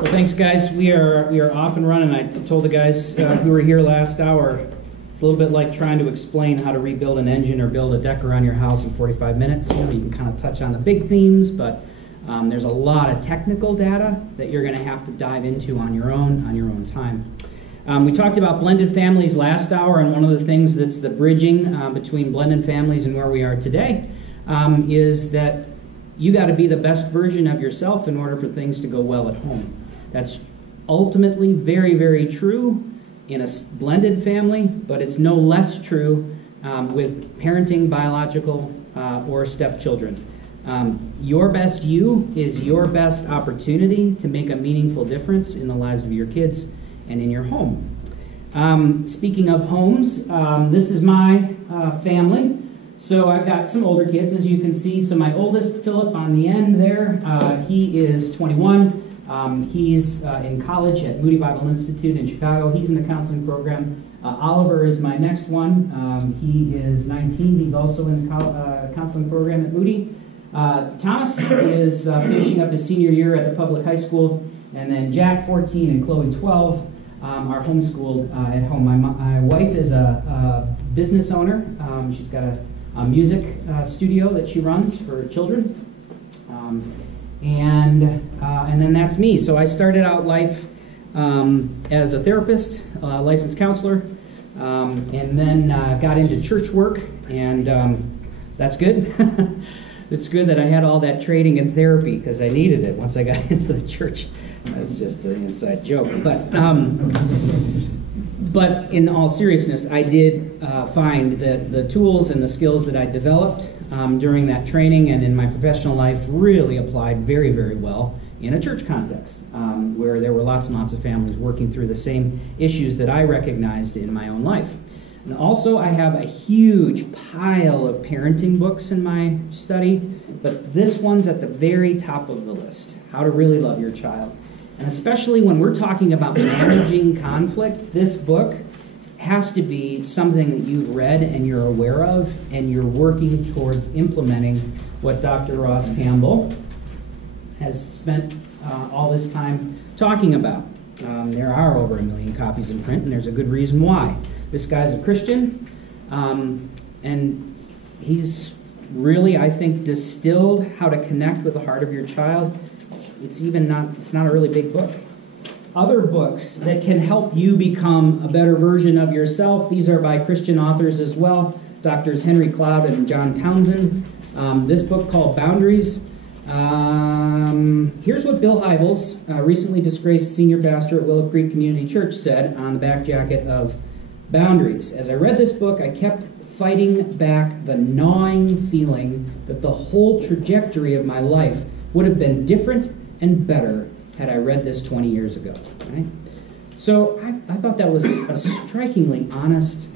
Well, thanks, guys. We are off and running. I told the guys who were here last hour, it's a little bit like trying to explain how to rebuild an engine or build a deck around your house in 45 minutes. You can kind of touch on the big themes, but there's a lot of technical data that you're going to have to dive into on your own time. We talked about blended families last hour, and one of the things that's the bridging between blended families and where we are today is that you got to be the best version of yourself in order for things to go well at home. That's ultimately very, very true in a blended family, but it's no less true with parenting biological or stepchildren. Your best you is your best opportunity to make a meaningful difference in the lives of your kids and in your home. Speaking of homes, this is my family. So I've got some older kids, as you can see. So my oldest, Philip, on the end there, he is 21. He's in college at Moody Bible Institute in Chicago. He's in the counseling program. Oliver is my next one. He is 19. He's also in the counseling program at Moody. Thomas is finishing up his senior year at the public high school. And then Jack, 14, and Chloe, 12, are homeschooled at home. My wife is a business owner. She's got a music studio that she runs for children, and then that's me. So I started out life as a therapist, licensed counselor, and then got into church work, and that's good. It's good that I had all that training in therapy because I needed it once I got into the church. That's just an inside joke, but in all seriousness, I did find that the tools and the skills that I developed during that training and in my professional life really applied very, very well in a church context where there were lots and lots of families working through the same issues that I recognized in my own life. And also, I have a huge pile of parenting books in my study, but this one's at the very top of the list, How to Really Love Your Child. And especially when we're talking about managing conflict, this book has to be something that you've read and you're aware of, and you're working towards implementing what Dr. Ross Campbell has spent all this time talking about. There are over 1 million copies in print, and there's a good reason why. This guy's a Christian, and he's really, I think, distilled how to connect with the heart of your child. It's not a really big book. Other books that can help you become a better version of yourself, these are by Christian authors as well, Drs. Henry Cloud and John Townsend. This book called Boundaries. Here's what Bill Hybels, recently disgraced senior pastor at Willow Creek Community Church, said on the back jacket of Boundaries. As I read this book, I kept fighting back the gnawing feeling that the whole trajectory of my life would have been different and better had I read this 20 years ago. Right? So I thought that was a strikingly honest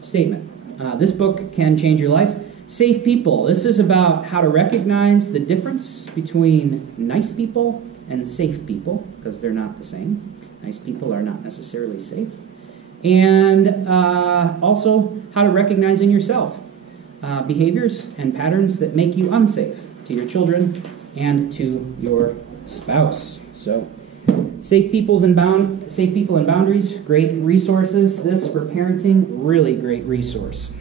statement. This book can change your life. Safe People. This is about how to recognize the difference between nice people and safe people, because they're not the same. Nice people are not necessarily safe. And also how to recognize in yourself behaviors and patterns that make you unsafe to your children and to your spouse. So, Safe People and Boundaries, great resources. This for parenting, really great resource.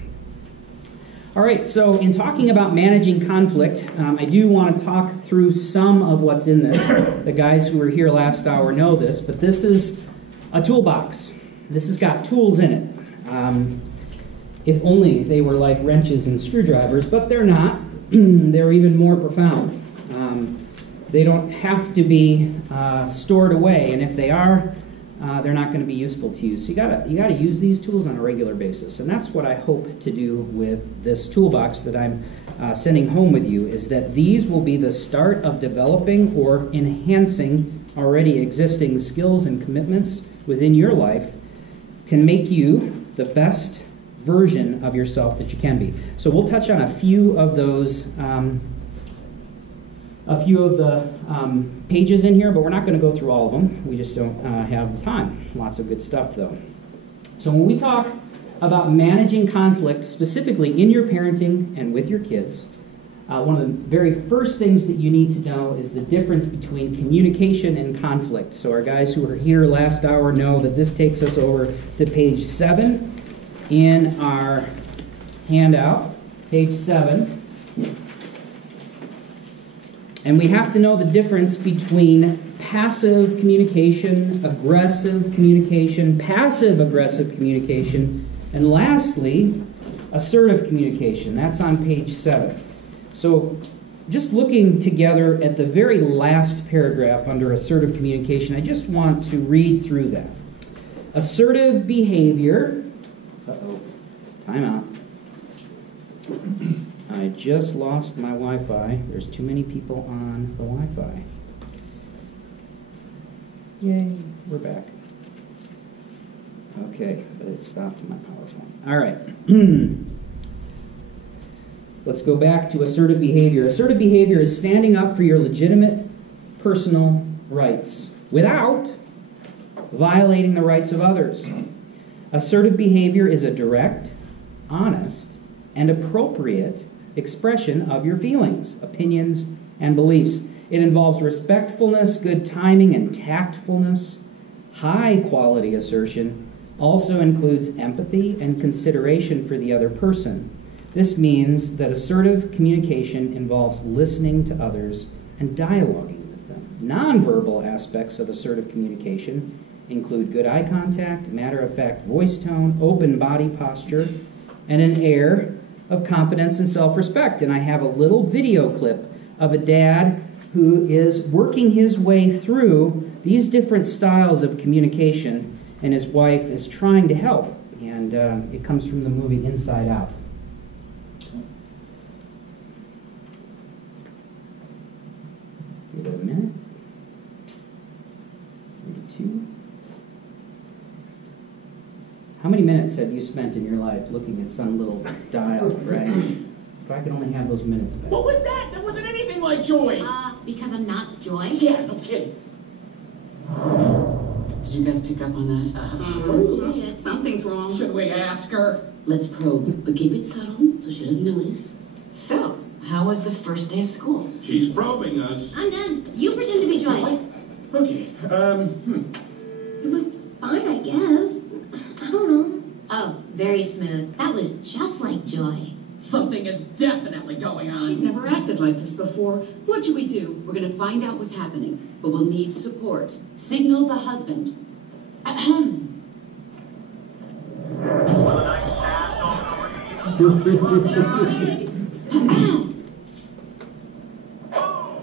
All right, so in talking about managing conflict, I do want to talk through some of what's in this. The guys who were here last hour know this, but this is a toolbox. This has got tools in it. If only they were like wrenches and screwdrivers, but they're not. They're even more profound. They don't have to be stored away, and if they are, they're not going to be useful to you. So you gotta use these tools on a regular basis, and that's what I hope to do with this toolbox that I'm sending home with you, is that these will be the start of developing or enhancing already existing skills and commitments within your life, can make you the best version of yourself that you can be. So we'll touch on a few of those, pages in here, but we're not going to go through all of them. We just don't have the time. Lots of good stuff, though. So when we talk about managing conflict, specifically in your parenting and with your kids, One of the very first things that you need to know is the difference between communication and conflict. So our guys who were here last hour know that this takes us over to page 7 in our handout, page 7. And we have to know the difference between passive communication, aggressive communication, passive-aggressive communication, and lastly, assertive communication. That's on page 7. So just looking together at the very last paragraph under assertive communication, I just want to read through that. Assertive behavior, time out. I just lost my Wi-Fi. There's too many people on the Wi-Fi. Yay, we're back. Okay, but it stopped my PowerPoint. All right. Let's go back to assertive behavior. Assertive behavior is standing up for your legitimate personal rights without violating the rights of others. Assertive behavior is a direct, honest, and appropriate expression of your feelings, opinions, and beliefs. It involves respectfulness, good timing, and tactfulness. High-quality assertion also includes empathy and consideration for the other person. This means that assertive communication involves listening to others and dialoguing with them. Nonverbal aspects of assertive communication include good eye contact, matter-of-fact voice tone, open body posture, and an air of confidence and self-respect. And I have a little video clip of a dad who is working his way through these different styles of communication, and his wife is trying to help. And it comes from the movie Inside Out. Give it a minute. Maybe 2. How many minutes have you spent in your life looking at some little dial, right? If I could only have those minutes back. What was that? That wasn't anything like Joy. Because I'm not Joy? Yeah, no kidding. Did you guys pick up on that? Yeah, something's wrong. Should we ask her? Let's probe, but keep it subtle so she doesn't notice. So, how was the first day of school? She's probing us. I'm done. You pretend to be Joy. Okay, It was fine, I guess. I don't know. Oh, very smooth. That was just like Joy. Something is definitely going on. She's never acted like this before. What do we do? We're gonna find out what's happening, but we'll need support. Signal the husband. Ahem.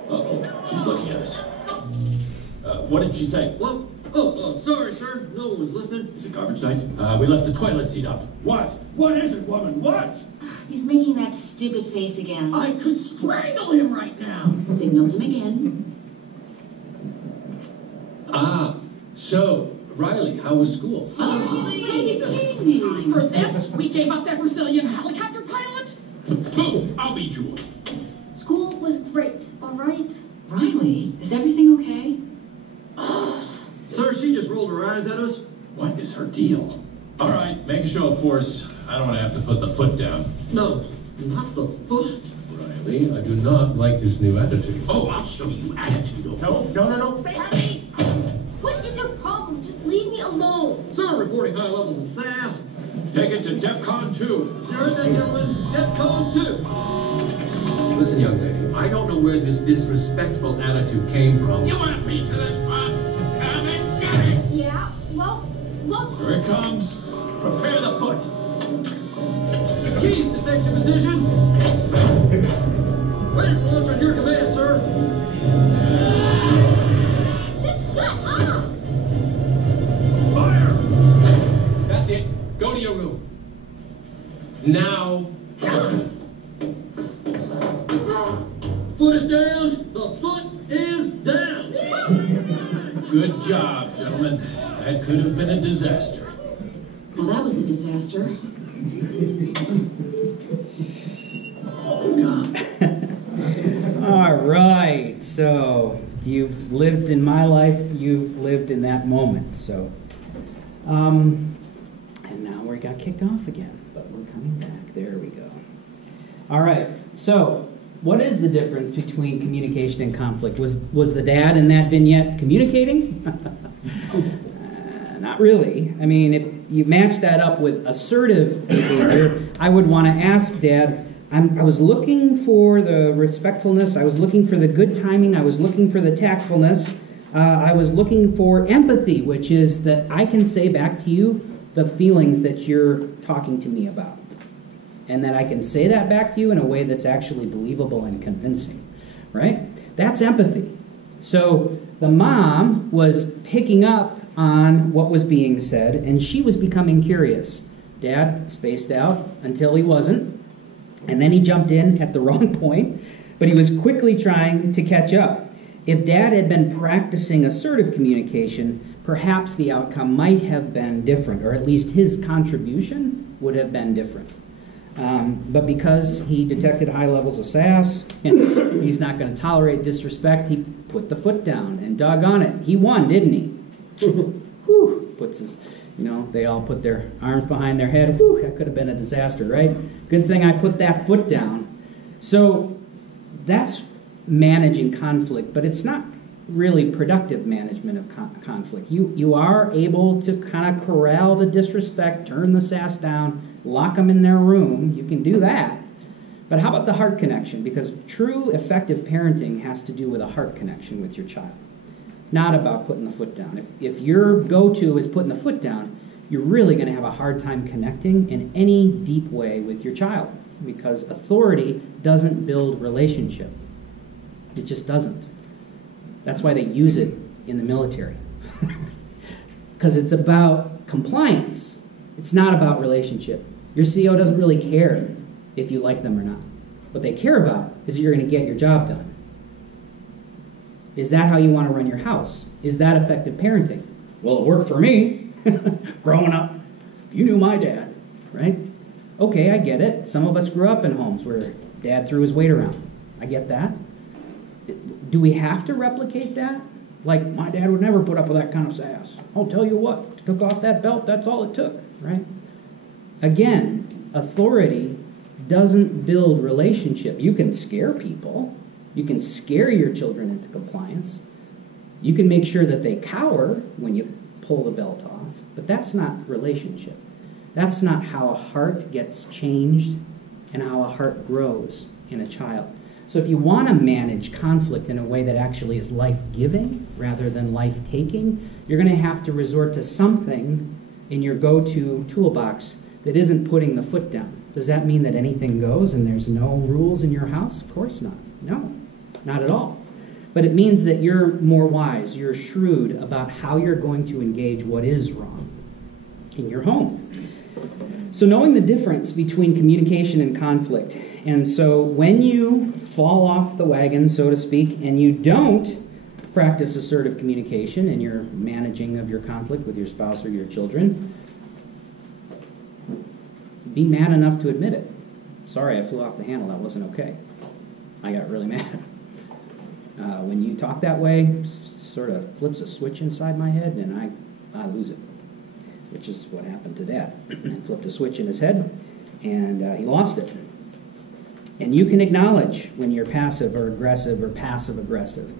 Uh-oh, she's looking at us. What did she say? What? Oh, sorry, sir. No one was listening. Is it garbage night? We left the toilet seat up. What? What is it, woman? What? He's making that stupid face again. I could strangle him right now. Signal him again. So, Riley, how was school? For this, we gave up that Brazilian helicopter pilot? Boo! I'll be Joy. School was great, all right? Riley, is everything okay? Sir, she just rolled her eyes at us. What is her deal? All right, make a show of force. I don't want to have to put the foot down. No, not the foot. Riley, I do not like this new attitude. Oh, I'll show you attitude. No. Stay happy. What is your problem? Just leave me alone. Sir, reporting high levels of sass. Take it to DEFCON 2. You heard that, gentlemen? DEFCON 2. Listen, young lady, I don't know where this disrespectful attitude came from. You want a piece of this, Pops? Come and get it! Yeah, well, Here it comes. Prepare the foot. Keys to safety position. Ready to launch on your command, sir. just shut up. Fire! That's it. Go to your room. Now. Foot is down. The foot is down. Good job, gentlemen. That could have been a disaster. Well, that was a disaster. All right, so you've lived in my life, you've lived in that moment. So, and now we got kicked off again, but we're coming back. There we go. All right, so what is the difference between communication and conflict? Was the dad in that vignette communicating? Not really. I mean, if you match that up with assertive behavior, I would want to ask Dad, I was looking for the respectfulness, I was looking for the good timing, I was looking for the tactfulness, I was looking for empathy, which is that I can say back to you the feelings that you're talking to me about. And that I can say that back to you in a way that's actually believable and convincing, right? That's empathy. So the mom was picking up on what was being said, and she was becoming curious. Dad spaced out until he wasn't, and then he jumped in at the wrong point, but he was quickly trying to catch up. If Dad had been practicing assertive communication, perhaps the outcome might have been different, or at least his contribution would have been different. But because he detected high levels of sass, and he's not going to tolerate disrespect, he put the foot down, and doggone it, he won, didn't he? Whew, puts his, they all put their arms behind their head. Whew, that could have been a disaster, right? Good thing I put that foot down. So that's managing conflict, but it's not really productive management of conflict. You are able to kind of corral the disrespect, turn the sass down, lock them in their room. You can do that. But how about the heart connection? Because true effective parenting has to do with a heart connection with your child, not about putting the foot down. If your go-to is putting the foot down, you're really going to have a hard time connecting in any deep way with your child, because authority doesn't build relationship. It just doesn't. That's why they use it in the military. Because it's about compliance. It's not about relationship. Your CO doesn't really care if you like them or not. What they care about is that you're going to get your job done. Is that how you want to run your house? Is that effective parenting? Well, it worked for me. Growing up, you knew my dad, right? Okay, I get it. Some of us grew up in homes where dad threw his weight around. I get that. Do we have to replicate that? Like, my dad would never put up with that kind of sass. I'll tell you what, took off that belt, that's all it took, right? Again, authority doesn't build relationship. You can scare people. You can scare your children into compliance. You can make sure that they cower when you pull the belt off, but that's not relationship. That's not how a heart gets changed and how a heart grows in a child. So if you want to manage conflict in a way that actually is life-giving rather than life-taking, you're going to have to resort to something in your go-to toolbox that isn't putting the foot down. Does that mean that anything goes and there's no rules in your house? Of course not. No, not at all. But it means that you're more wise, you're shrewd about how you're going to engage what is wrong in your home. So knowing the difference between communication and conflict. And so when you fall off the wagon, so to speak, and you don't practice assertive communication in your managing of your conflict with your spouse or your children, be man enough to admit it. Sorry, I flew off the handle. That wasn't okay. I got really mad. When you talk that way, sort of flips a switch inside my head, and I lose it, which is what happened to Dad. Flipped a switch in his head, and he lost it. And you can acknowledge when you're passive or aggressive or passive-aggressive.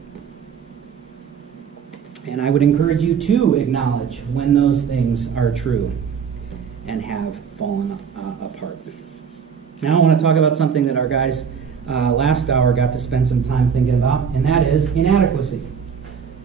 And I would encourage you to acknowledge when those things are true and have fallen apart. Now I want to talk about something that our guys last hour got to spend some time thinking about, and that is inadequacy.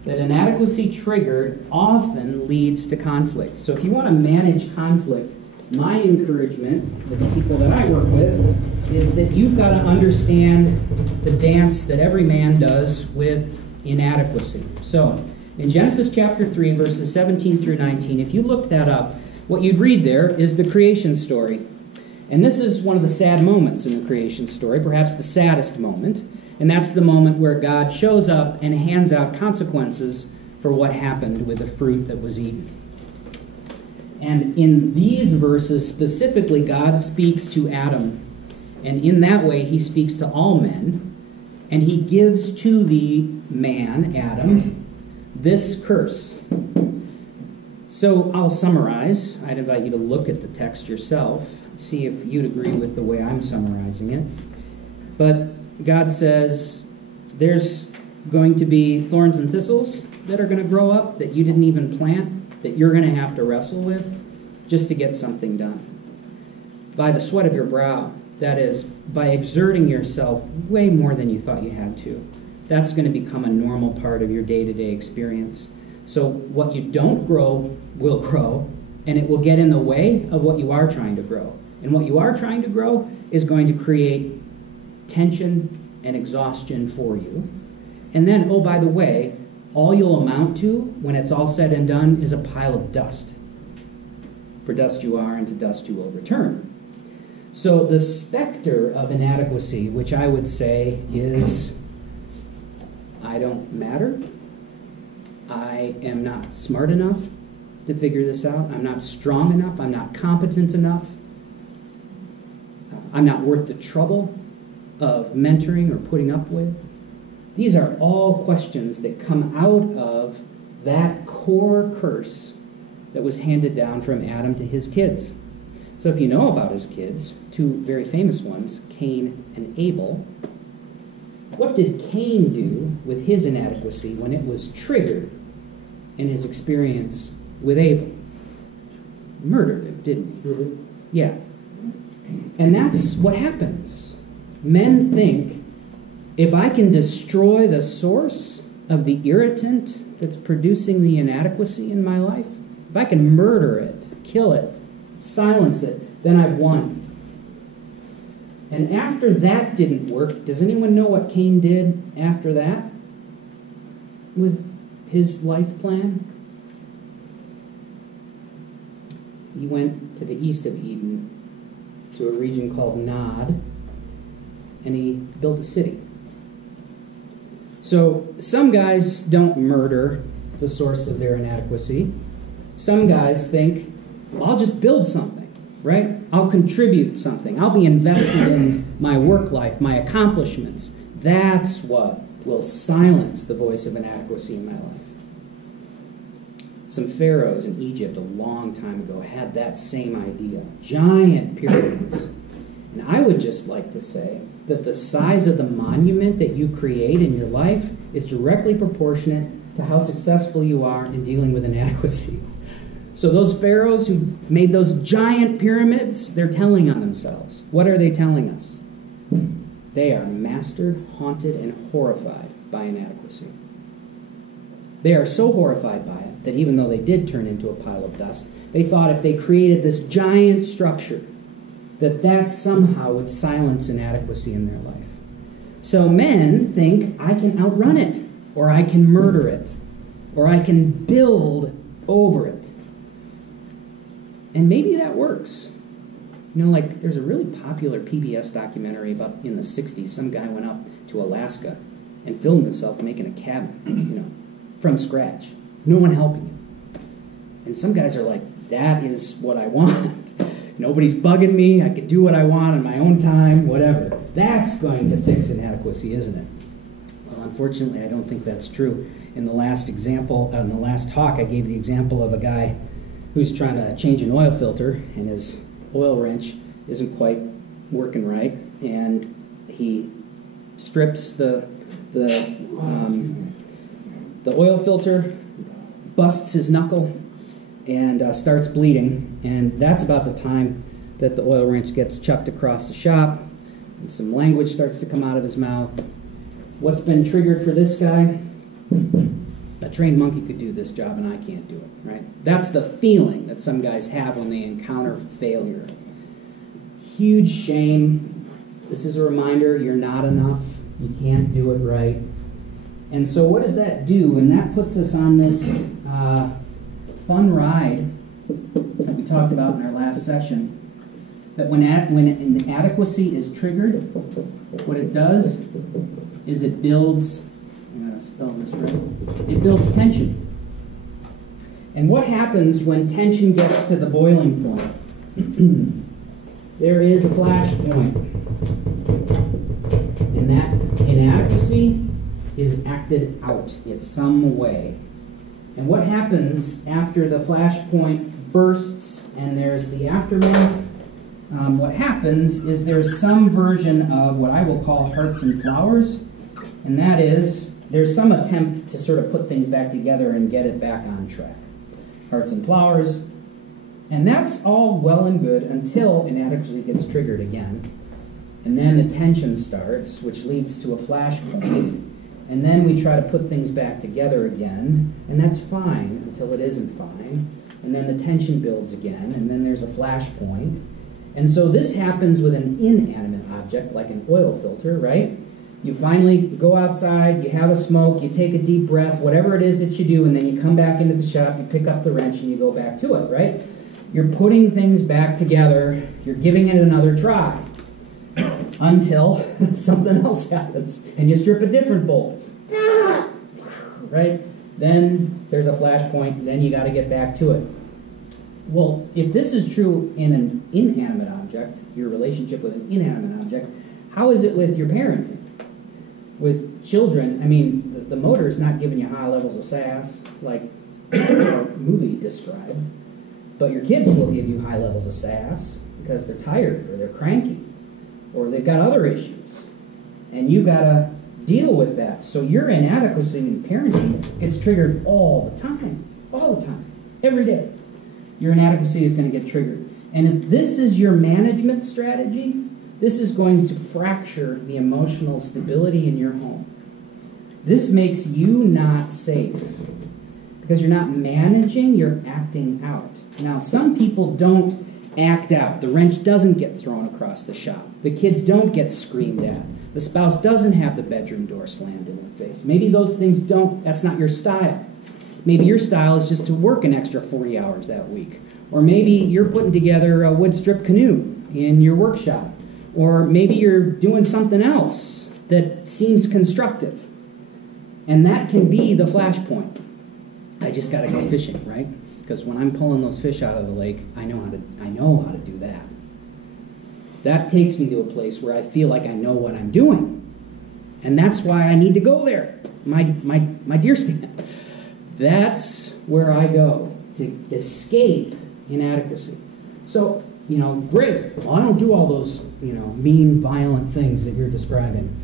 That inadequacy triggered often leads to conflict. So if you want to manage conflict, my encouragement with the people that I work with is that you've got to understand the dance that every man does with inadequacy. So in Genesis chapter 3, verses 17 through 19, if you look that up, what you'd read there is the creation story. And this is one of the sad moments in the creation story, perhaps the saddest moment. And that's the moment where God shows up and hands out consequences for what happened with the fruit that was eaten. And in these verses specifically, God speaks to Adam. And in that way, he speaks to all men. And he gives to the man, Adam, this curse. So I'll summarize. I'd invite you to look at the text yourself, see if you'd agree with the way I'm summarizing it. But God says there's going to be thorns and thistles that are going to grow up that you didn't even plant, that you're going to have to wrestle with just to get something done. By the sweat of your brow, that is, by exerting yourself way more than you thought you had to. That's going to become a normal part of your day-to-day experience. So what you don't grow will grow, and it will get in the way of what you are trying to grow. And what you are trying to grow is going to create tension and exhaustion for you. And then, oh, by the way, all you'll amount to, when it's all said and done, is a pile of dust. For dust you are, and to dust you will return. So the specter of inadequacy, which I would say is, I don't matter. I am not smart enough to figure this out. I'm not strong enough. I'm not competent enough. I'm not worth the trouble of mentoring or putting up with. These are all questions that come out of that core curse that was handed down from Adam to his kids. So if you know about his kids, two very famous ones, Cain and Abel, what did Cain do with his inadequacy when it was triggered in his experience with Abel? Murdered him, didn't he? Yeah. And that's what happens. Men think, if I can destroy the source of the irritant that's producing the inadequacy in my life, if I can murder it, kill it, silence it, then I've won. And after that didn't work, does anyone know what Cain did after that with his life plan? He went to the east of Eden, to a region called Nod, and he built a city. So some guys don't murder the source of their inadequacy. Some guys think, well, I'll just build something, right? I'll contribute something. I'll be invested in my work life, my accomplishments. That's what will silence the voice of inadequacy in my life. Some pharaohs in Egypt a long time ago had that same idea. Giant pyramids. And I would just like to say that the size of the monument that you create in your life is directly proportionate to how successful you are in dealing with inadequacy. So those pharaohs who made those giant pyramids, they're telling on themselves. What are they telling us? They are mastered, haunted, and horrified by inadequacy. They are so horrified by it that even though they did turn into a pile of dust, they thought if they created this giant structure, that somehow would silence inadequacy in their life. So men think, I can outrun it, or I can murder it, or I can build over it. And maybe that works. You know, like there's a really popular PBS documentary about in the 60s. Some guy went up to Alaska and filmed himself making a cabin, you know, from scratch. No one helping him. And some guys are like, that is what I want. Nobody's bugging me. I can do what I want in my own time, whatever. That's going to fix inadequacy, isn't it? Well, unfortunately, I don't think that's true. In the last talk, I gave the example of a guy who's trying to change an oil filter, and his oil wrench isn't quite working right, and he strips the oil filter, busts his knuckle, and starts bleeding. And that's about the time that the oil wrench gets chucked across the shop, and some language starts to come out of his mouth. What's been triggered for this guy? A trained monkey could do this job, and I can't do it, right? That's the feeling that some guys have when they encounter failure. Huge shame. This is a reminder you're not enough. You can't do it right. And so what does that do? And that puts us on this fun ride that we talked about in our last session. That when inadequacy is triggered, what it does is it builds, I'm going to spell this right, it builds tension. And what happens when tension gets to the boiling point? There is a flash point. And that inadequacy is acted out in some way. And what happens after the flash point bursts and there's the aftermath? what happens is there's some version of what I will call hearts and flowers, and that is there's some attempt to sort of put things back together and get it back on track. Hearts and flowers, and that's all well and good until inadequacy gets triggered again, and then the tension starts, which leads to a flashpoint, and then we try to put things back together again, and that's fine until it isn't fine, and then the tension builds again, and then there's a flashpoint. And so this happens with an inanimate object, like an oil filter, right? You finally go outside, you have a smoke, you take a deep breath, whatever it is that you do, and then you come back into the shop, you pick up the wrench, and you go back to it, right? You're putting things back together, you're giving it another try, until something else happens, and you strip a different bolt, right? Then there's a flashpoint, then you got to get back to it. Well, if this is true in an inanimate object, your relationship with an inanimate object, how is it with your parenting? With children, I mean, the motor is not giving you high levels of sass, like our movie described, but your kids will give you high levels of sass because they're tired or they're cranky or they've got other issues. And you got to deal with that. So your inadequacy in parenting gets triggered all the time, every day. Your inadequacy is going to get triggered. And if this is your management strategy, this is going to fracture the emotional stability in your home. This makes you not safe. Because you're not managing, you're acting out. Now, some people don't act out. The wrench doesn't get thrown across the shop. The kids don't get screamed at. The spouse doesn't have the bedroom door slammed in the face. Maybe those things that's not your style. Maybe your style is just to work an extra 40 hours that week. Or maybe you're putting together a wood strip canoe in your workshop. Or maybe you're doing something else that seems constructive. And that can be the flashpoint. I just got to go fishing, right? Because when I'm pulling those fish out of the lake, I know how to do that. That takes me to a place where I feel like I know what I'm doing. And that's why I need to go there. My deer stand. That's where I go to escape inadequacy. So, great. Well, I don't do all those, mean, violent things that you're describing.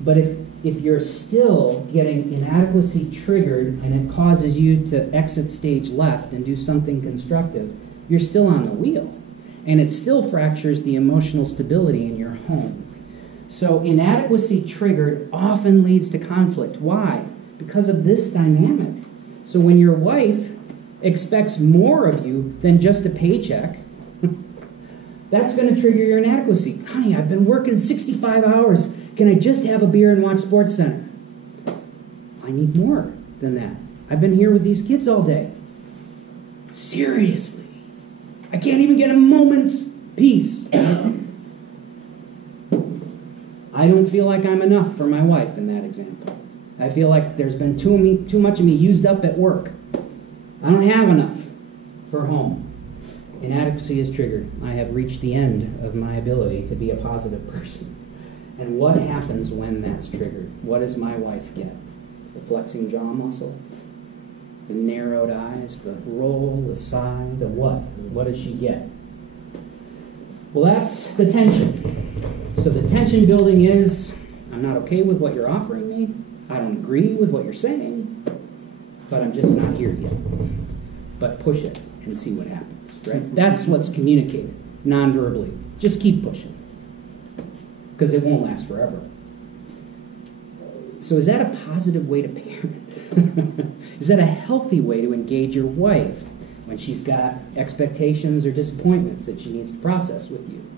But if you're still getting inadequacy triggered and it causes you to exit stage left and do something constructive, you're still on the wheel. And it still fractures the emotional stability in your home. So inadequacy triggered often leads to conflict. Why? Because of this dynamic. So when your wife expects more of you than just a paycheck, that's going to trigger your inadequacy. Honey, I've been working 65 hours. Can I just have a beer and watch SportsCenter? I need more than that. I've been here with these kids all day. Seriously. I can't even get a moment's peace. I don't feel like I'm enough for my wife in that example. I feel like there's been too much of me used up at work. I don't have enough for home. Inadequacy is triggered. I have reached the end of my ability to be a positive person. And what happens when that's triggered? What does my wife get? The flexing jaw muscle? The narrowed eyes? The roll? The sigh? The what? What does she get? Well, that's the tension. So the tension building is, I'm not okay with what you're offering me. I don't agree with what you're saying. But I'm just not here yet. But push it and see what happens, right? That's what's communicated, non-verbally. Just keep pushing. Because it won't last forever. So is that a positive way to parent? Is that a healthy way to engage your wife when she's got expectations or disappointments that she needs to process with you?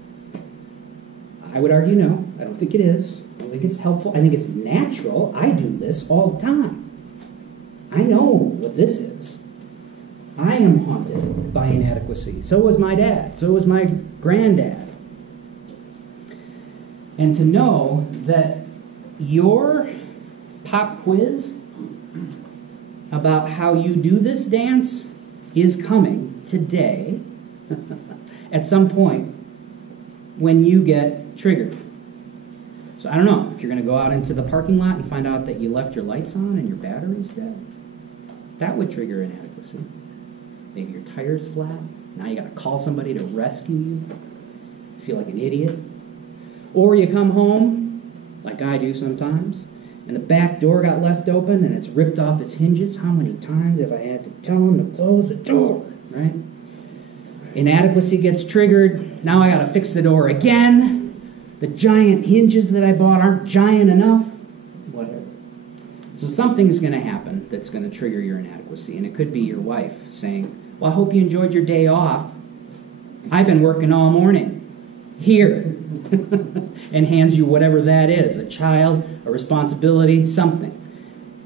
I would argue no. I don't think it is. I don't think it's helpful. I think it's natural. I do this all the time. I know what this is. I am haunted by inadequacy. So was my dad. So was my granddad. And to know that your pop quiz about how you do this dance is coming today at some point when you get triggered. So I don't know if you're going to go out into the parking lot and find out that you left your lights on and your battery's dead. That would trigger inadequacy. Maybe your tire's flat. Now you got to call somebody to rescue you. You feel like an idiot. Or you come home, like I do sometimes, and the back door got left open and it's ripped off its hinges. How many times have I had to tell him to close the door, right? Inadequacy gets triggered. Now I got to fix the door again. The giant hinges that I bought aren't giant enough. Whatever. So something's going to happen that's going to trigger your inadequacy. And it could be your wife saying, well, I hope you enjoyed your day off. I've been working all morning. Here. And hands you whatever that is, a child, a responsibility, something.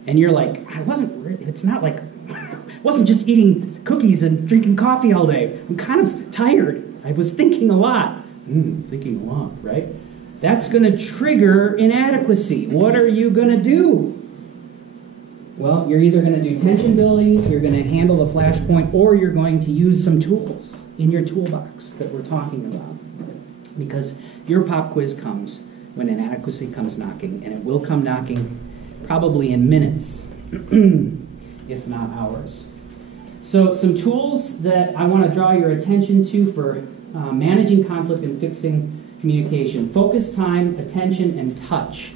And you're like, it's not like, I wasn't just eating cookies and drinking coffee all day. I'm kind of tired. I was thinking a lot. Thinking a lot, right? That's going to trigger inadequacy. What are you going to do? Well, you're either going to do tension building, you're going to handle the flashpoint, or you're going to use some tools in your toolbox that we're talking about. Because your pop quiz comes when inadequacy comes knocking, and it will come knocking probably in minutes, if not hours. So some tools that I want to draw your attention to for managing conflict and fixing communication. Focus time, attention, and touch.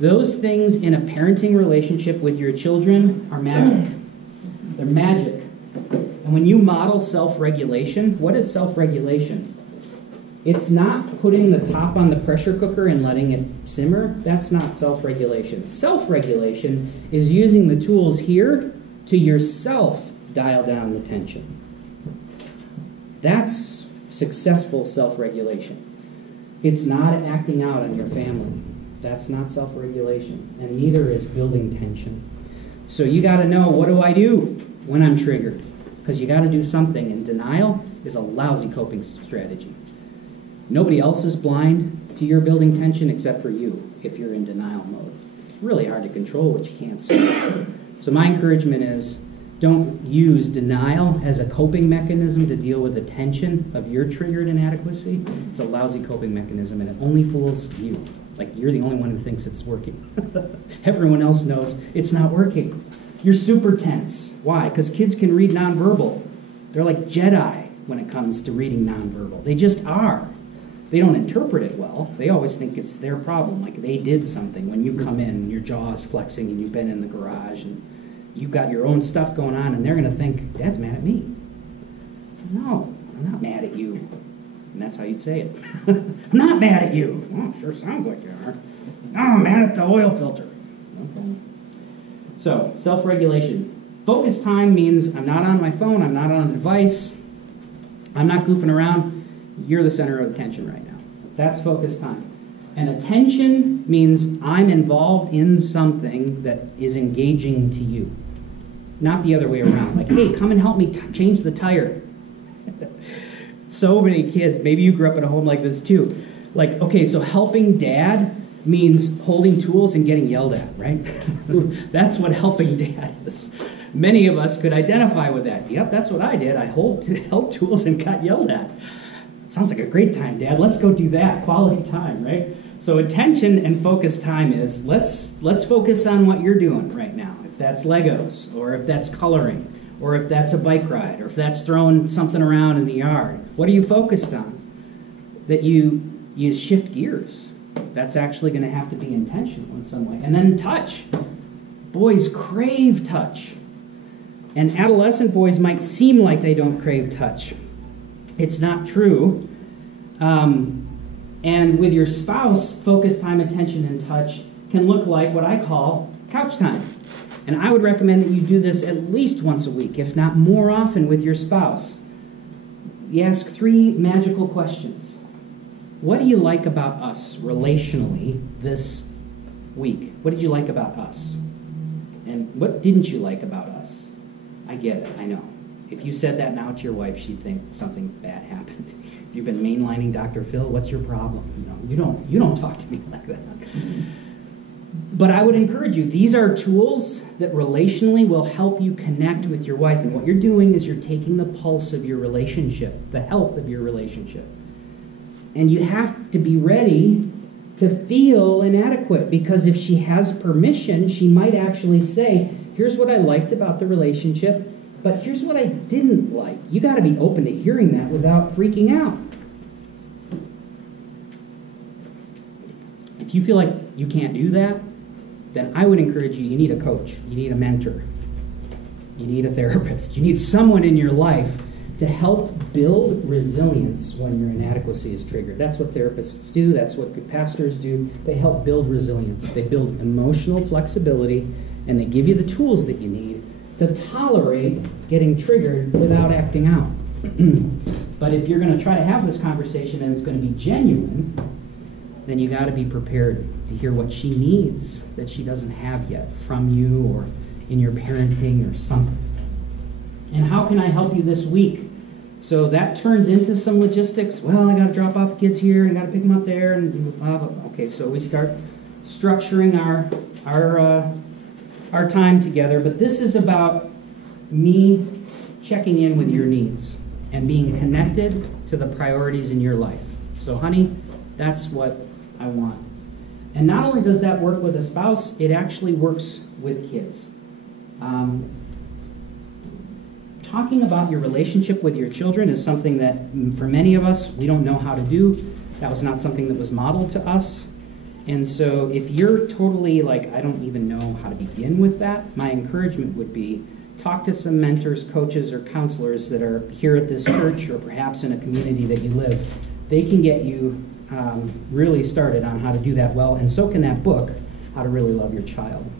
Those things in a parenting relationship with your children are magic. They're magic. And when you model self-regulation, what is self-regulation? It's not putting the top on the pressure cooker and letting it simmer. That's not self-regulation. Self-regulation is using the tools here to yourself dial down the tension. That's successful self-regulation. It's not acting out on your family. That's not self-regulation. And neither is building tension. So you got to know, what do I do when I'm triggered? Because you got to do something. And denial is a lousy coping strategy. Nobody else is blind to your building tension except for you if you're in denial mode. It's really hard to control what you can't see. So my encouragement is, don't use denial as a coping mechanism to deal with the tension of your triggered inadequacy. It's a lousy coping mechanism, and it only fools you. Like, you're the only one who thinks it's working. Everyone else knows it's not working. You're super tense. Why? Because kids can read nonverbal. They're like Jedi when it comes to reading nonverbal. They just are. They don't interpret it well. They always think it's their problem, like they did something. When you come in, your jaw is flexing and you've been in the garage and you've got your own stuff going on, and they're going to think, Dad's mad at me. No, I'm not mad at you. And that's how you'd say it. I'm not mad at you. Well, it sure sounds like you are. No, I'm mad at the oil filter. Okay. So, self-regulation. Focus time means I'm not on my phone, I'm not on a device, I'm not goofing around. You're the center of attention right now. That's focus time. And attention means I'm involved in something that is engaging to you. Not the other way around. Like, hey, come and help me change the tire. So many kids, maybe you grew up in a home like this too. Like, okay, so helping dad means holding tools and getting yelled at, right? That's what helping dad is. Many of us could identify with that. Yep, that's what I did. I held tools and got yelled at. Sounds like a great time, Dad. Let's go do that. Quality time, right? So attention and focus time is, let's focus on what you're doing right now. If that's Legos, or if that's coloring, or if that's a bike ride, or if that's throwing something around in the yard. What are you focused on? That you shift gears. That's actually going to have to be intentional in some way. And then touch. Boys crave touch. And adolescent boys might seem like they don't crave touch. It's not true. And with your spouse, focus time, attention, and touch can look like what I call couch time. And I would recommend that you do this at least once a week, if not more often, with your spouse. You ask 3 magical questions. What do you like about us relationally this week? What did you like about us? And what didn't you like about us? I get it, I know. If you said that now to your wife, she'd think something bad happened. If you've been mainlining Dr. Phil, what's your problem? You don't talk to me like that. But I would encourage you, these are tools that relationally will help you connect with your wife. And what you're doing is you're taking the pulse of your relationship, the health of your relationship. And you have to be ready to feel inadequate, because if she has permission, she might actually say, here's what I liked about the relationship, But here's what I didn't like. You got to be open to hearing that without freaking out. If you feel like you can't do that, then I would encourage you need a coach. You need a mentor. You need a therapist. You need someone in your life to help build resilience when your inadequacy is triggered. That's what therapists do. That's what good pastors do. They help build resilience. They build emotional flexibility, and they give you the tools that you need to tolerate getting triggered without acting out. But if you're going to try to have this conversation and it's going to be genuine, then you got to be prepared to hear what she needs that she doesn't have yet from you or in your parenting or something. And how can I help you this week? So that turns into some logistics. Well, I got to drop off the kids here, and I got to pick them up there, and blah, blah, blah. Okay, so we start structuring our time together. But this is about me checking in with your needs and being connected to the priorities in your life. So, honey, that's what I want. And not only does that work with a spouse, it actually works with kids. Talking about your relationship with your children is something that, for many of us, we don't know how to do. That was not something that was modeled to us. And so if you're totally like, I don't even know how to begin with that, my encouragement would be talk to some mentors, coaches, or counselors that are here at this church or perhaps in a community that you live. They can get you really started on how to do that well, and so can that book, How to Really Love Your Child.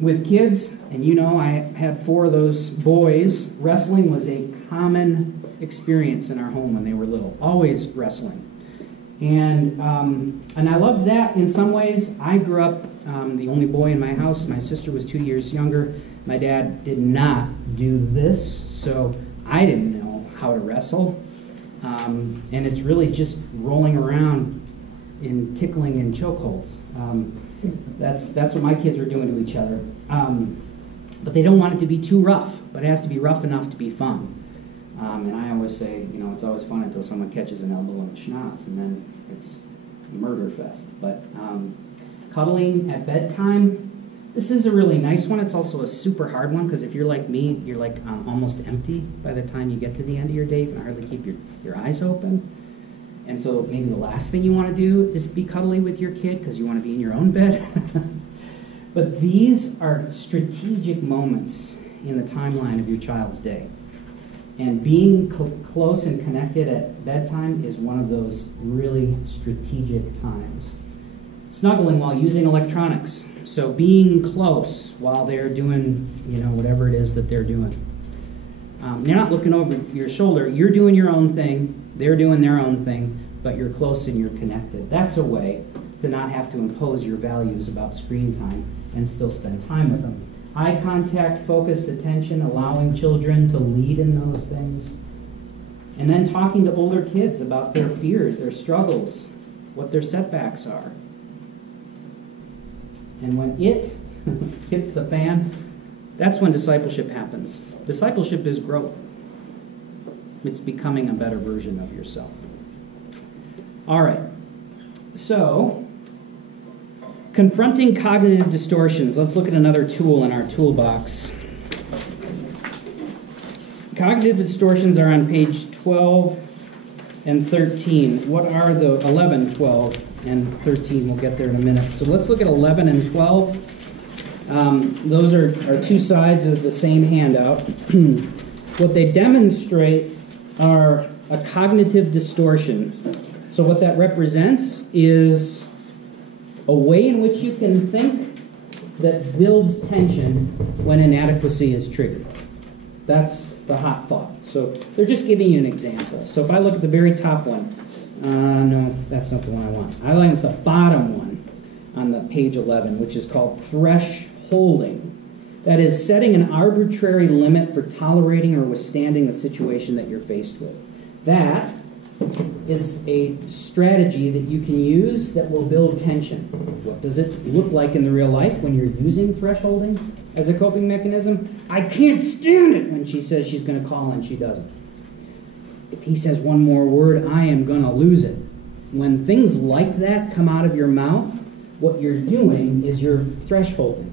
With kids, and you know I had 4 of those boys, wrestling was a common experience in our home when they were little, always wrestling. And I loved that in some ways. I grew up the only boy in my house. My sister was 2 years younger. My dad did not do this, so I didn't know how to wrestle. And it's really just rolling around in tickling and chokeholds. That's what my kids were doing to each other. But they don't want it to be too rough, but it has to be rough enough to be fun. And I always say, you know, it's always fun until someone catches an elbow in the schnoz, and then it's a murder fest. But cuddling at bedtime, this is a really nice one. It's also a super hard one, because if you're like me, you're like almost empty by the time you get to the end of your day. You can hardly keep your eyes open. And so maybe the last thing you want to do is be cuddly with your kid because you want to be in your own bed. But these are strategic moments in the timeline of your child's day. And being close and connected at bedtime is one of those really strategic times. Snuggling while using electronics. So being close while they're doing, you know, whatever it is that they're doing. You're not looking over your shoulder. You're doing your own thing. They're doing their own thing, but you're close and you're connected. That's a way to not have to impose your values about screen time and still spend time with them. Eye contact, focused attention, allowing children to lead in those things. And then talking to older kids about their fears, their struggles, what their setbacks are. And when it hits the fan, that's when discipleship happens. Discipleship is growth. It's becoming a better version of yourself. All right. So, confronting cognitive distortions. Let's look at another tool in our toolbox. Cognitive distortions are on page 12 and 13. What are the 11, 12, and 13? We'll get there in a minute. So let's look at 11 and 12. Those are 2 sides of the same handout. What they demonstrate are a cognitive distortion. So what that represents is a way in which you can think that builds tension when inadequacy is triggered. That's the hot thought. So they're just giving you an example. So if I look at the very top one, no, that's not the one I want. I like the bottom one on the page 11, which is called thresholding. That is setting an arbitrary limit for tolerating or withstanding the situation that you're faced with. That is a strategy that you can use that will build tension. What does it look like in the real life when you're using thresholding as a coping mechanism? I can't stand it when she says she's going to call and she doesn't. If he says one more word, I am going to lose it. When things like that come out of your mouth, what you're doing is you're thresholding.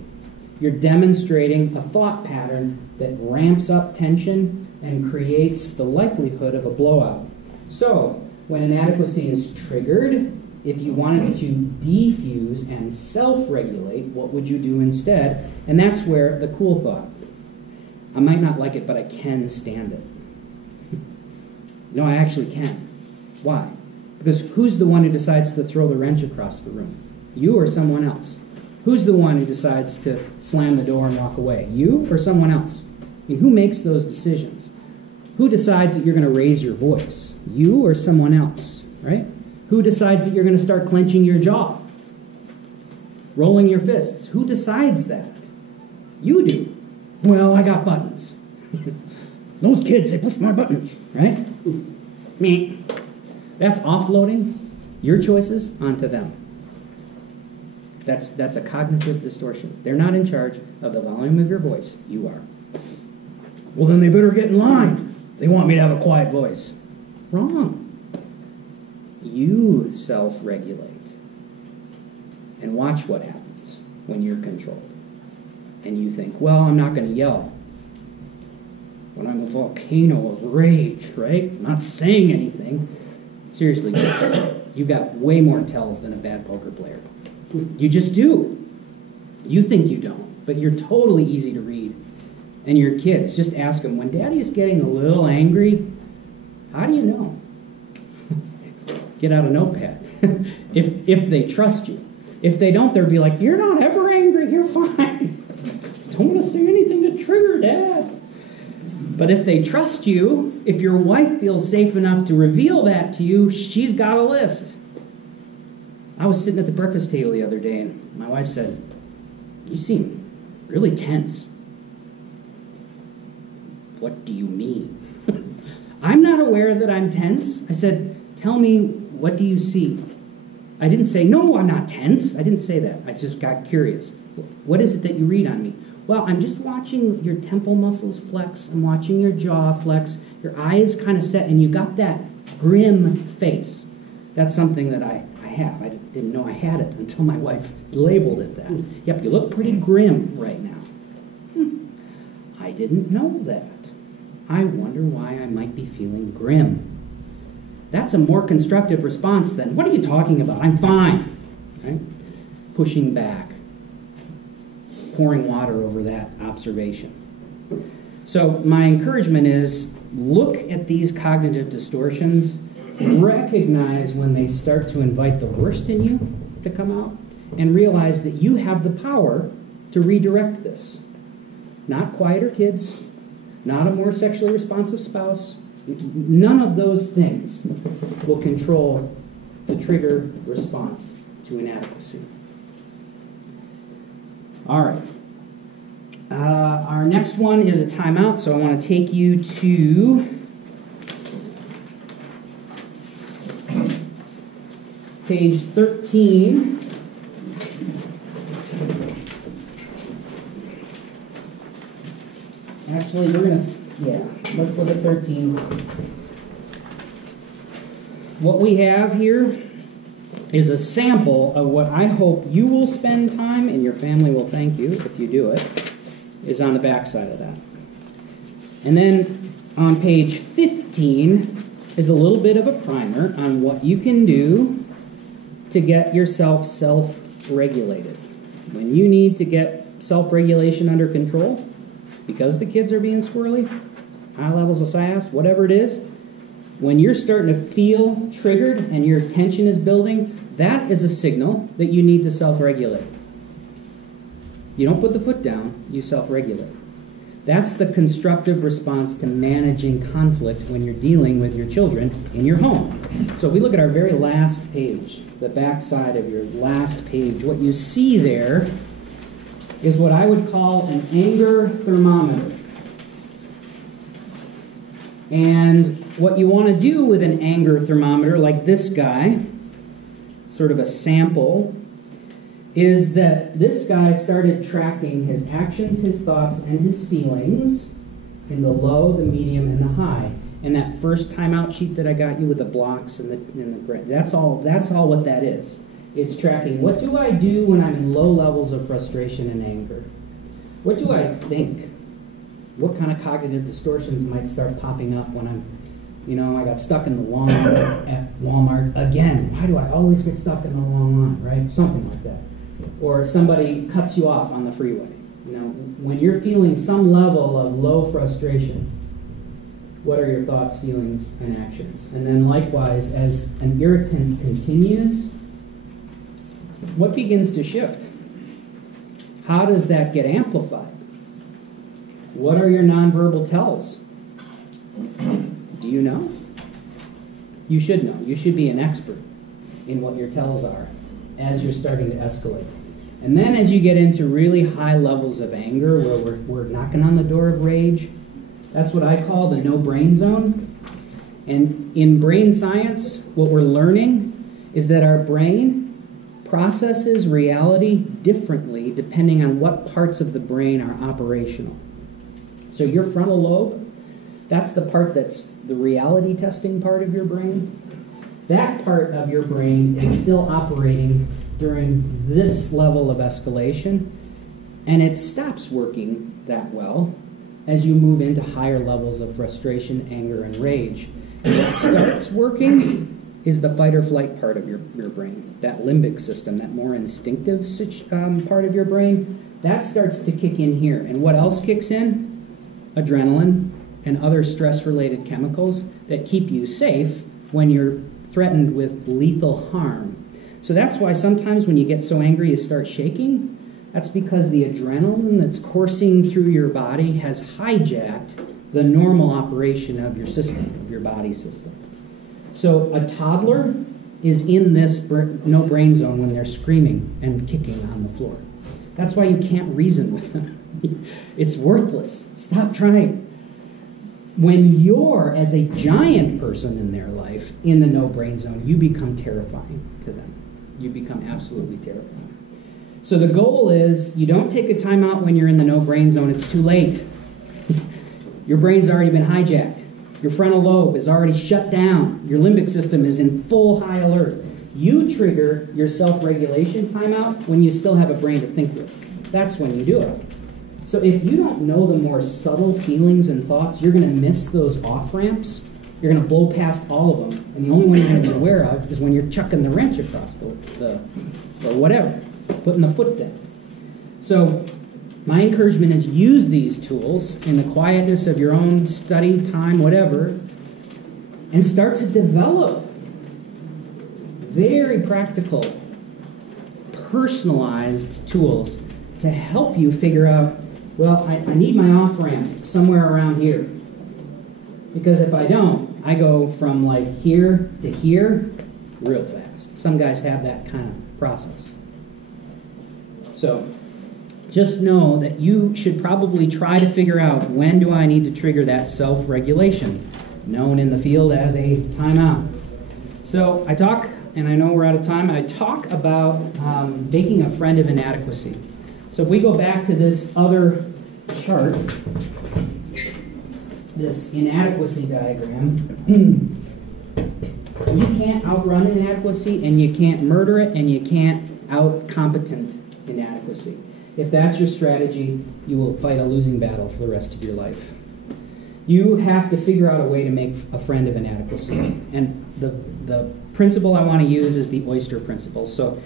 You're demonstrating a thought pattern that ramps up tension and creates the likelihood of a blowout. So, when inadequacy is triggered, if you wanted to defuse and self-regulate, what would you do instead? And that's where the cool thought. I might not like it, but I can stand it. No, I actually can. Why? Because who's the one who decides to throw the wrench across the room? You or someone else? Who's the one who decides to slam the door and walk away? You or someone else? I mean, who makes those decisions? Who decides that you're going to raise your voice? You or someone else, right? Who decides that you're going to start clenching your jaw? Rolling your fists? Who decides that? You do. Well, I got buttons. Those kids, they push my buttons, right? Me. That's offloading your choices onto them. That's a cognitive distortion. They're not in charge of the volume of your voice. You are. Well, then they better get in line. They want me to have a quiet voice. Wrong. You self-regulate. And watch what happens when you're controlled. And you think, well, I'm not going to yell. When I'm a volcano of rage, right? I'm not saying anything. Seriously, kids, you've got way more tells than a bad poker player. You just do. You think you don't, but you're totally easy to read. And your kids, just ask them, when Daddy is getting a little angry, how do you know? Get out a notepad. if they trust you. If they don't, they'll be like, you're not ever angry, you're fine. Don't want to say anything to trigger Dad. But if they trust you, if your wife feels safe enough to reveal that to you, she's got a list. I was sitting at the breakfast table the other day, and my wife said, you seem really tense. What do you mean? I'm not aware that I'm tense. I said, tell me, what do you see? I didn't say, no, I'm not tense. I didn't say that. I just got curious. What is it that you read on me? Well, I'm just watching your temple muscles flex. I'm watching your jaw flex. Your eyes kind of set, and you got that grim face. That's something that I have. I didn't know I had it until my wife labeled it that. Yep, you look pretty grim right now. I didn't know that. I wonder why I might be feeling grim. That's a more constructive response than, what are you talking about? I'm fine. Right? Pushing back. Pouring water over that observation. So my encouragement is, look at these cognitive distortions, recognize when they start to invite the worst in you to come out, and realize that you have the power to redirect this. Not quieter kids, not a more sexually responsive spouse. None of those things will control the trigger response to inadequacy. All right. Our next one is a timeout, so I want to take you to page 13. Actually, we're going to, let's look at 13. What we have here is a sample of what I hope you will spend time, and your family will thank you if you do it, is on the back side of that. And then on page 15 is a little bit of a primer on what you can do to get yourself self-regulated. When you need to get self-regulation under control, because the kids are being squirrely, high levels of sass, whatever it is, when you're starting to feel triggered and your tension is building, that is a signal that you need to self-regulate. You don't put the foot down, you self-regulate. That's the constructive response to managing conflict when you're dealing with your children in your home. So if we look at our very last page, the back side of your last page, what you see there is what I would call an anger thermometer. And what you want to do with an anger thermometer, like this guy, sort of a sample, is that this guy started tracking his actions, his thoughts, and his feelings in the low, the medium, and the high. And that first timeout sheet that I got you with the blocks and the that's all what that is. It's tracking, what do I do when I'm in low levels of frustration and anger? What do I think? What kind of cognitive distortions might start popping up when I got stuck in the long line at Walmart again. Why do I always get stuck in the long line, right? Something like that. Or somebody cuts you off on the freeway. When you're feeling some level of low frustration, what are your thoughts, feelings, and actions? And then likewise, as an irritant continues, what begins to shift? How does that get amplified? What are your nonverbal tells? Do you know? You should know. You should be an expert in what your tells are as you're starting to escalate. And then as you get into really high levels of anger, where we're knocking on the door of rage, that's what I call the no-brain zone. And in brain science, what we're learning is that our brain processes reality differently depending on what parts of the brain are operational. So your frontal lobe, that's the part that's the reality testing part of your brain. That part of your brain is still operating during this level of escalation, and it stops working that well as you move into higher levels of frustration, anger, and rage. And what starts working is the fight or flight part of your brain, that limbic system, that more instinctive part of your brain. That starts to kick in here. And what else kicks in? Adrenaline and other stress-related chemicals that keep you safe when you're threatened with lethal harm. So that's why sometimes when you get so angry you start shaking. That's because the adrenaline that's coursing through your body has hijacked the normal operation of your system, of your body system. So a toddler is in this no-brain zone when they're screaming and kicking on the floor. That's why you can't reason with them. It's worthless. Stop trying. When you're, as a giant person in their life, in the no-brain zone, you become terrifying to them. You become absolutely terrifying. So the goal is you don't take a time out when you're in the no-brain zone. It's too late. Your brain's already been hijacked. Your frontal lobe is already shut down. Your limbic system is in full high alert. You trigger your self-regulation timeout when you still have a brain to think with. That's when you do it. So if you don't know the more subtle feelings and thoughts, you're going to miss those off-ramps. You're going to blow past all of them. And the only one you're going to be aware of is when you're chucking the wrench across the or whatever, putting the foot down. So my encouragement is use these tools in the quietness of your own study, time, whatever, and start to develop very practical, personalized tools to help you figure out, well, I need my off-ramp somewhere around here. Because if I don't, I go from like here to here real fast. Some guys have that kind of process. So just know that you should probably try to figure out when do I need to trigger that self-regulation, known in the field as a timeout. So I talk, and I know we're out of time, I talk about making a friend of inadequacy. So if we go back to this other chart, this inadequacy diagram, you can't outrun inadequacy, and you can't murder it, and you can't out-competent inadequacy. If that's your strategy, you will fight a losing battle for the rest of your life. You have to figure out a way to make a friend of inadequacy. And the principle I want to use is the oyster principle. So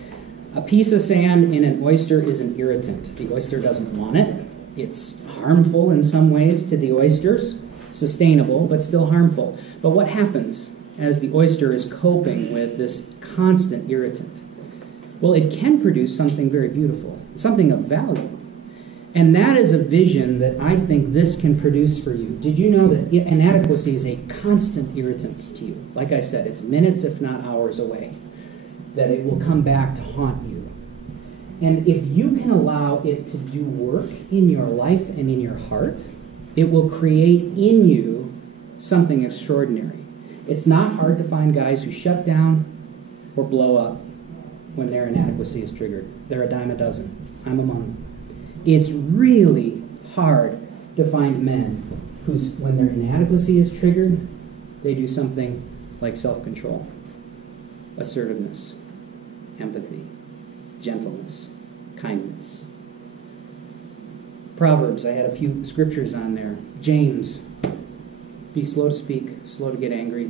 a piece of sand in an oyster is an irritant. The oyster doesn't want it. It's harmful in some ways to the oysters. Sustainable, but still harmful. But what happens as the oyster is coping with this constant irritant? Well, it can produce something very beautiful, something of value. And that is a vision that I think this can produce for you. Did you know that inadequacy is a constant irritant to you? Like I said, it's minutes, if not hours away, that it will come back to haunt you. And if you can allow it to do work in your life and in your heart, it will create in you something extraordinary. It's not hard to find guys who shut down or blow up when their inadequacy is triggered. They're a dime a dozen. I'm among them. It's really hard to find men whose, when their inadequacy is triggered, they do something like self-control, assertiveness, empathy, gentleness, kindness. Proverbs, I had a few scriptures on there. James, be slow to speak, slow to get angry,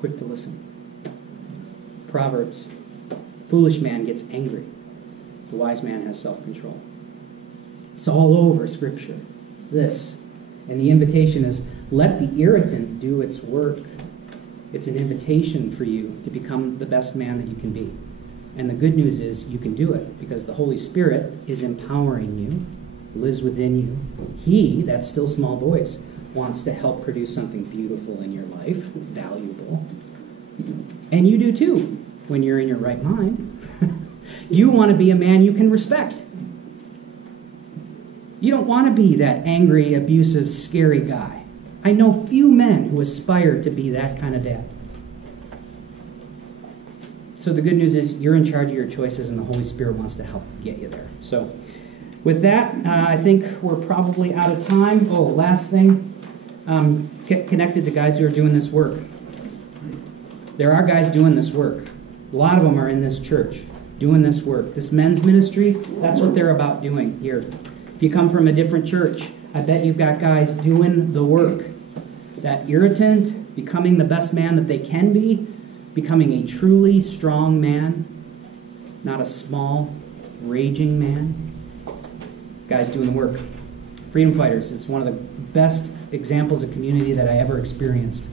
quick to listen. Proverbs, foolish man gets angry. The wise man has self-control. It's all over Scripture. This. And the invitation is, let the irritant do its work. It's an invitation for you to become the best man that you can be. And the good news is you can do it because the Holy Spirit is empowering you, lives within you. He, that still small voice, wants to help produce something beautiful in your life, valuable. And you do too, when you're in your right mind. You want to be a man you can respect. You don't want to be that angry, abusive, scary guy. I know few men who aspire to be that kind of dad. So the good news is you're in charge of your choices and the Holy Spirit wants to help get you there. So with that, I think we're probably out of time. Oh, last thing, get connected to guys who are doing this work. There are guys doing this work. A lot of them are in this church doing this work. This men's ministry, that's what they're about doing here. If you come from a different church, I bet you've got guys doing the work. That irritant, becoming the best man that they can be, becoming a truly strong man, not a small, raging man. Guys doing the work. Freedom Fighters, it's one of the best examples of community that I ever experienced.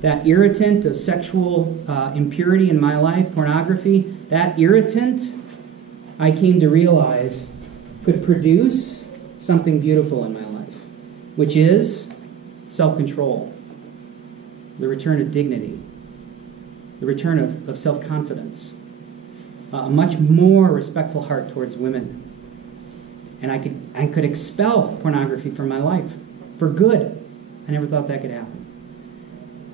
That irritant of sexual impurity in my life, pornography, that irritant, I came to realize, could produce something beautiful in my life, which is self-control, the return of dignity, the return of self-confidence, a much more respectful heart towards women. And I could expel pornography from my life for good. I never thought that could happen.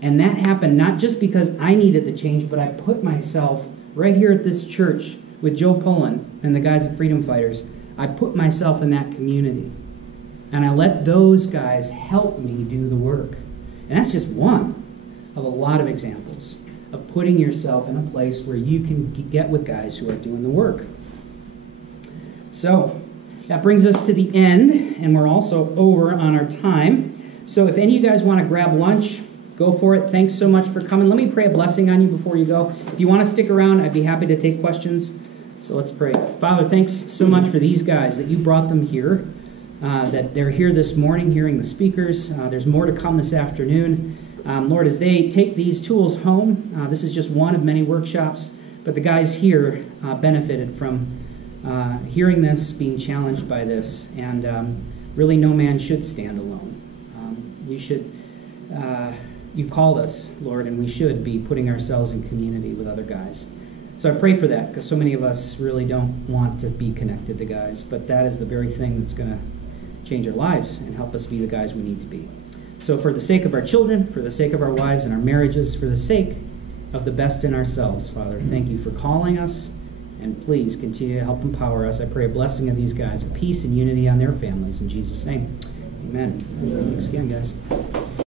And that happened not just because I needed the change, but I put myself right here at this church with Joe Pullen and the guys at Freedom Fighters. I put myself in that community. And I let those guys help me do the work. And that's just one of a lot of examples of putting yourself in a place where you can get with guys who are doing the work. So that brings us to the end, and we're also over on our time. So if any of you guys want to grab lunch, go for it. Thanks so much for coming. Let me pray a blessing on you before you go. If you want to stick around, I'd be happy to take questions. So let's pray. Father, thanks so much for these guys, that you brought them here, that they're here this morning hearing the speakers. There's more to come this afternoon. Lord, as they take these tools home, this is just one of many workshops, but the guys here benefited from hearing this, being challenged by this, and really no man should stand alone. You've called us, Lord, and we should be putting ourselves in community with other guys. So I pray for that, because so many of us really don't want to be connected to guys, but that is the very thing that's going to change our lives and help us be the guys we need to be. So for the sake of our children, for the sake of our wives and our marriages, for the sake of the best in ourselves, Father, thank you for calling us, and please continue to help empower us. I pray a blessing of these guys, a peace and unity on their families. In Jesus' name, amen. Thanks again, guys.